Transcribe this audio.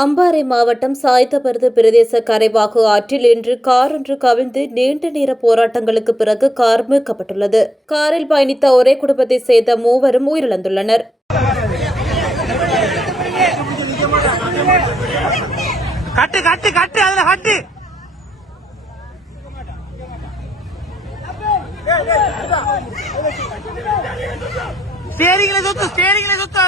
அம்பாறை மாவட்டம் சாய்ந்தமருது பிரதேச கரைவாகு ஆற்றில் இன்று கார் ஒன்று கவிழ்ந்து நீண்ட நேர போராட்டங்களுக்கு பிறகு கார் மீட்கப்பட்டுள்ளது. காரில் பயணித்த ஒரே குடும்பத்தை சேர்ந்த மூவரும் உயிரிழந்துள்ளனர். ஸ்டேரிங்ல சுத்த